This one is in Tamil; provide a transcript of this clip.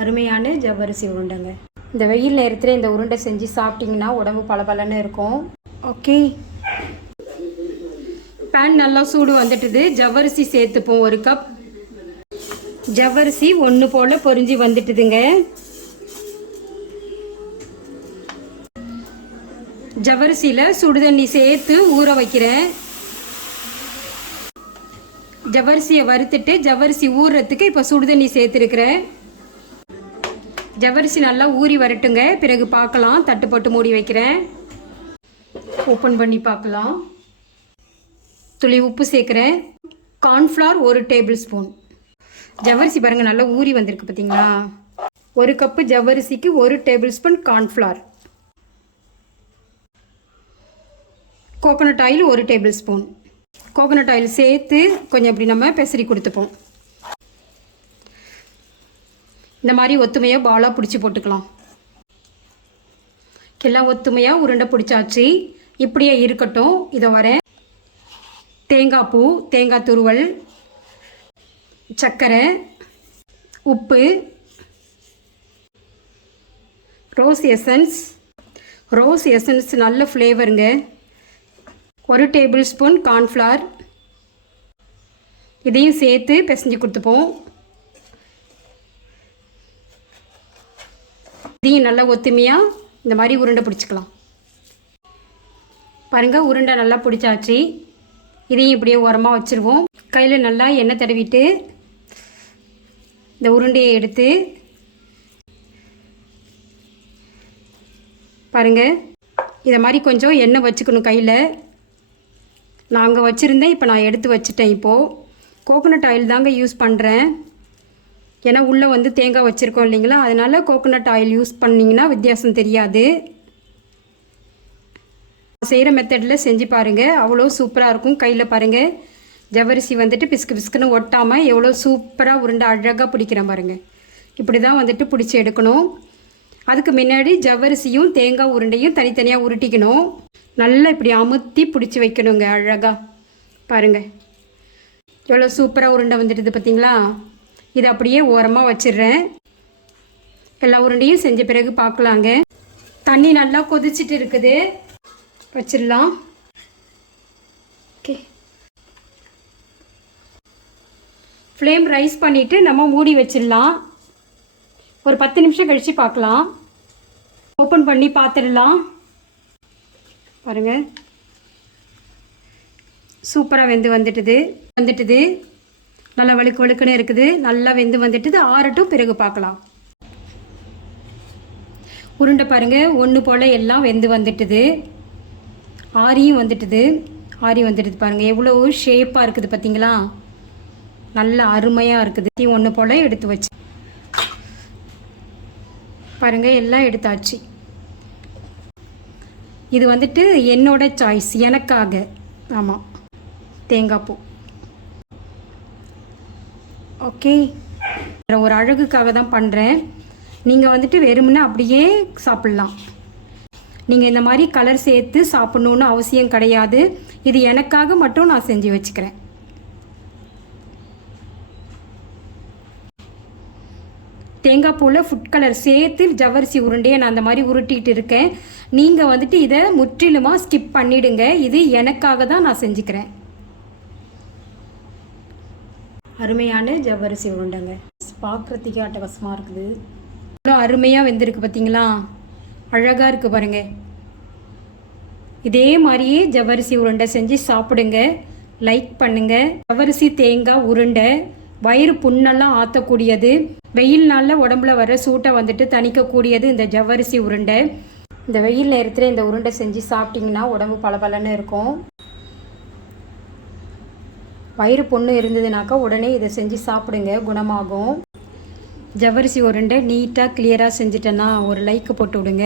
அருமையான ஜவ்வரிசி உருண்டைங்க. இந்த வெயில் நேரத்தில் இந்த உருண்டை செஞ்சு சாப்பிட்டிங்கன்னா உடம்பு பளபளன்னு இருக்கும். ஓகே. பேன் நல்லா சூடு வந்துட்டுது. ஜவ்வரிசி சேர்த்துப்போம் ஒரு கப் ஜவ்வரிசி ஒன்று போல் பொறிஞ்சி வந்துட்டுதுங்க. ஜவரிசியில் சுடுதண்ணி சேர்த்து ஊற வைக்கிறேன். ஜவ்வரிசியை வறுத்துட்டு ஜவ்வரிசி ஊறுறதுக்கு இப்போ சுடுதண்ணி சேர்த்துருக்குறேன். ஜவ்வரிசி நல்லா ஊறி வரட்டுங்க. பிறகு பார்க்கலாம். தட்டு போட்டு மூடி வைக்கிறேன். ஓப்பன் பண்ணி பார்க்கலாம். துளி உப்பு சேர்க்குறேன். கார்ன்ஃப்ளவர் ஒரு டேபிள் ஸ்பூன் ஜவ்வரிசி பாருங்கள் நல்லா ஊறி வந்திருக்கு பார்த்தீங்களா? ஒரு கப்பு ஜவ்வரிசிக்கு ஒரு tablespoon cornflour coconut oil ஒரு டேபிள் ஸ்பூன் கோகோனட் ஆயில் சேர்த்து கொஞ்சம் இப்படி நம்ம பெசரி கொடுத்துப்போம். இந்த மாதிரி ஒத்துமையாக பாலாக பிடிச்சி போட்டுக்கலாம். எல்லாம் ஒத்துமையாக உருண்டை பிடிச்சாச்சு. இப்படியே இருக்கட்டும். இதை வரேன். தேங்காய் பூ தேங்காய் துருவல் சர்க்கரை உப்பு ரோஸ் எசன்ஸ் ரோஸ் எசன்ஸ் நல்ல ஃப்ளேவருங்க ஒரு டேபிள் ஸ்பூன் கார்ன்ஃப்ளவர் இதையும் சேர்த்து பிசைஞ்சு கொடுத்துப்போம். இதையும் நல்லா ஒத்துமையாக இந்த மாதிரி உருண்டை பிடிச்சிக்கலாம். பாருங்கள் உருண்டை நல்லா பிடிச்சாச்சு. இதையும் இப்படியே உரமாக வச்சுருவோம். கையில் நல்லா எண்ணெய் தடவிட்டு இந்த உருண்டையை எடுத்து பாருங்கள் இதை மாதிரி கொஞ்சம் எண்ணெய் வச்சுக்கணும் கையில். நான் அங்கே வச்சுருந்தேன் இப்போ நான் எடுத்து வச்சுட்டேன் இப்போது கோகோனட் ஆயில் தாங்க யூஸ் பண்ணுறேன் ஏன்னா உள்ளே வந்து தேங்காய் வச்சுருக்கோம் இல்லைங்களா? அதனால் கோகோனட் ஆயில் யூஸ் பண்ணிங்கன்னா வித்தியாசம் தெரியாது. செய்கிற மெத்தடில் செஞ்சு பாருங்கள் அவ்வளோ சூப்பராக இருக்கும். கையில் பாருங்கள் ஜவ்வரிசி வந்துட்டு பிஸ்கு பிஸ்குன்னு ஒட்டாமல் எவ்வளோ சூப்பராக உருண்டை அழகாக பிடிக்கிறேன் பாருங்கள் இப்படி தான் வந்துட்டு பிடிச்சி எடுக்கணும். அதுக்கு முன்னாடி ஜவ்வரிசியும் தேங்காய் உருண்டையும் தனித்தனியாக உருட்டிக்கணும். நல்லா இப்படி அமுத்தி பிடிச்சி வைக்கணுங்க அழகாக பாருங்கள் எவ்வளோ சூப்பராக உருண்டை வந்துடுது பார்த்தீங்களா இது அப்படியே ஓரமாக வச்சிடுறேன். எல்லா உருண்டையும் செஞ்ச பிறகு பார்க்கலாங்க. தண்ணி நல்லா கொதிச்சிட்டு இருக்குது. வச்சிடலாம். ஓகே ஃப்ளேம் ரைஸ் பண்ணிவிட்டு நம்ம மூடி வச்சிடலாம். ஒரு பத்து நிமிஷம் கழித்து பார்க்கலாம். ஓப்பன் பண்ணி பார்த்துடலாம். பாருங்கள் சூப்பராக வெந்து வந்துட்டுது. வந்துட்டுது. நல்லா வழுக்கு வழுக்குன்னு இருக்குது. நல்லா வெந்து வந்துட்டுது. ஆறட்டும் பிறகு பார்க்கலாம். உருண்டை பாருங்கள் ஒன்று போல் எல்லாம் வெந்து வந்துட்டுது. ஆரியும் வந்துட்டுது. ஆரி வந்துட்டுது பாருங்கள் எவ்வளோ ஷேப்பாக இருக்குது பார்த்தீங்களா நல்ல அருமையாக இருக்குது. ஒன்று போல் எடுத்து வச்சு. பாருங்கள் எல்லாம் எடுத்தாச்சு. இது வந்துட்டு என்னோட சாய்ஸ் எனக்காக. ஆமாம் தேங்காய் பூ. ஓகே ஒரு அழகுக்காக தான் பண்ணுறேன் நீங்கள் வந்துட்டு வெறுமனே அப்படியே சாப்பிட்லாம். நீங்கள் இந்த மாதிரி கலர் சேர்த்து சாப்பிட்ணுன்னு அவசியம் கிடையாது. இது எனக்காக மட்டும் நான் செஞ்சு வச்சுக்கிறேன். தேங்காய் பூவில் ஃபுட் கலர் சேர்த்து ஜவ்வரிசி உருண்டையை நான் அந்த மாதிரி உருட்டிகிட்டு இருக்கேன். நீங்கள் வந்துட்டு இதை முற்றிலுமாக ஸ்கிப் பண்ணிவிடுங்க இது எனக்காக தான் நான் செஞ்சுக்கிறேன். அருமையான ஜவ்வரிசி உருண்டைங்க. பார்க்குறதுக்கே அட்டகாசமாக இருக்குது. இவ்வளோ அருமையாக வெந்திருக்கு பார்த்தீங்களா அழகாக இருக்குது பாருங்க. இதே மாதிரியே ஜவ்வரிசி உருண்டை செஞ்சு சாப்பிடுங்க. லைக் பண்ணுங்க. ஜவ்வரிசி தேங்காய் உருண்டை வயிறு புண்ணெல்லாம் ஆற்றக்கூடியது வெயில் நாளில் உடம்புல வர சூட்டை வந்துட்டு தணிக்கக்கூடியது இந்த ஜவ்வரிசி உருண்டை. இந்த வெயில் நேரத்தில் இந்த உருண்டை செஞ்சு சாப்பிட்டிங்கன்னா உடம்பு பளபளன்னு இருக்கும். வயிறு பொண்ணு இருந்ததுனாக்கா உடனே இதை செஞ்சு சாப்பிடுங்க குணமாகும். ஜவ்வரிசி உருண்டை நீட்டாக கிளியராக செஞ்சுட்டேன்னா ஒரு லைக்கு போட்டு விடுங்க.